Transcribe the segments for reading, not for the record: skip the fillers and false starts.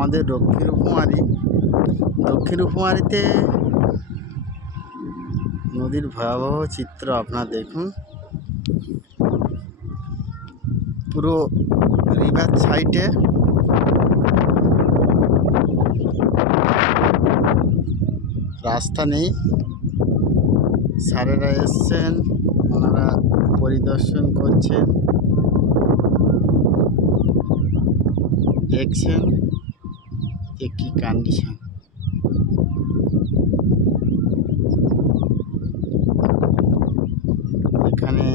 আমাদের দক্ষিণ উপমারিতে নদীর ভয়াবহ চিত্র আপনারা দেখুন। পুরো রিভার সাইডে রাস্তা নেই। স্যারেরা এসছেন, ওনারা পরিদর্শন করছেন, দেখছেন যে কী কন্ডিশন। এখানে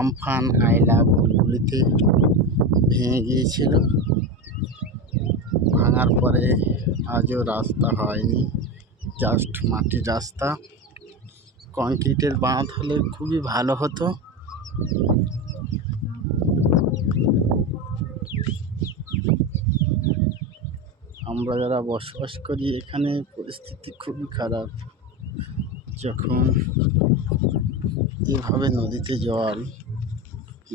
আমফান আইলা বুলবুলিতে ভেঙে গিয়েছিল। ভাঙার পরে আজও রাস্তা হয়নি, জাস্ট মাটির রাস্তা। কংক্রিটের বাঁধ হলে খুবই ভালো হতো। আমরা যারা বসবাস করি এখানে পরিস্থিতি খুবই খারাপ। যখন এভাবে নদীতে জল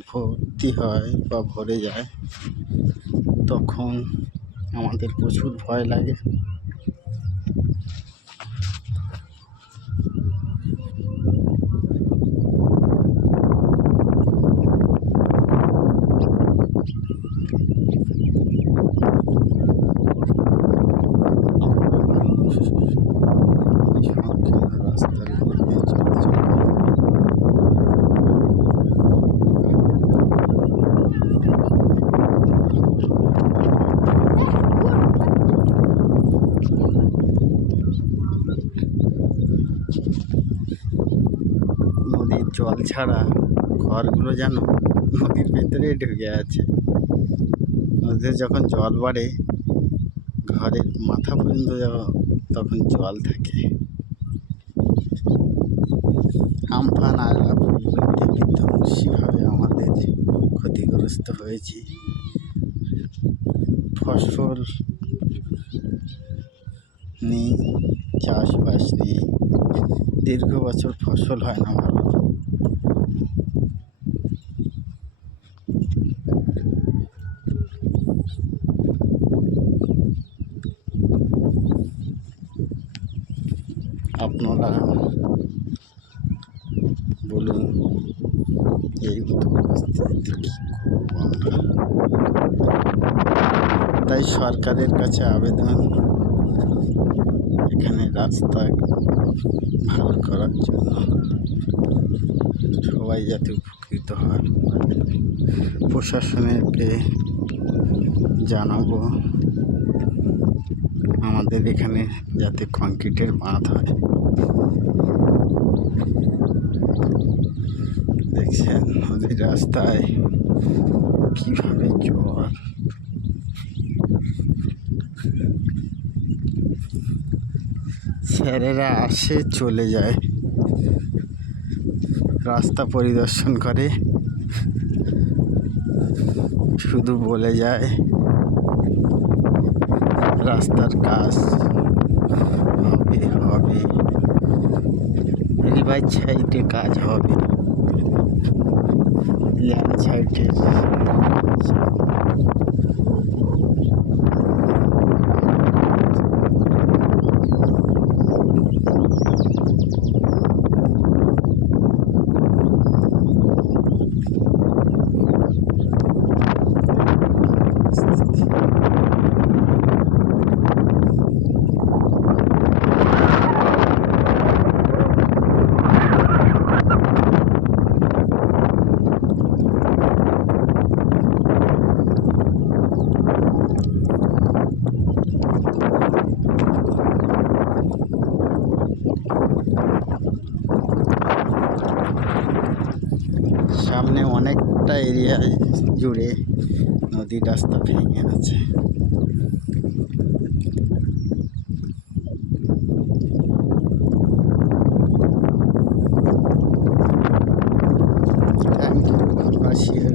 ভর্তি হয় বা ভরে যায় তখন আমাদের প্রচুর ভয় লাগে। নদীর জল ছাড়া ঘরগুলো যেন নদীর ভেতরে ঢুকে আছে। নদীতে যখন জল বাড়ে ঘরের মাথা পর্যন্ত তখন জল থাকে। আমফান আইলা বুলবুলিতে বিধ্বংসীভাবে আমাদের ক্ষতিগ্রস্ত হয়েছি। ফসল নেই, চাষবাস নেই, দীর্ঘ বছর ফসল হয় না ভালো। আপনারা বলুন এই মতো পরিস্থিতিতে কী করবো আমরা? তাই সরকারের কাছে আবেদন, এখানে রাস্তা ভালো করার জন্য সবাই যাতে উপকৃত হয়। প্রশাসনকে জানাবো আমাদের এখানে যাতে কংক্রিটের বাঁধ হয়। দেখছেন নদীর রাস্তায় কিভাবে জল। স্যারেরা আসে চলে যায়, রাস্তা পরিদর্শন করে, শুধু বলে যায় রাস্তার কাজ হবে, রিভার সাইডে কাজ হবে, ল্যান্ড সাইডে সামনে অনেকটা এরিয়া জুড়ে নদীর রাস্তা ভেঙে আছে। থ্যাংক ইউ, আপনারা শেয়ার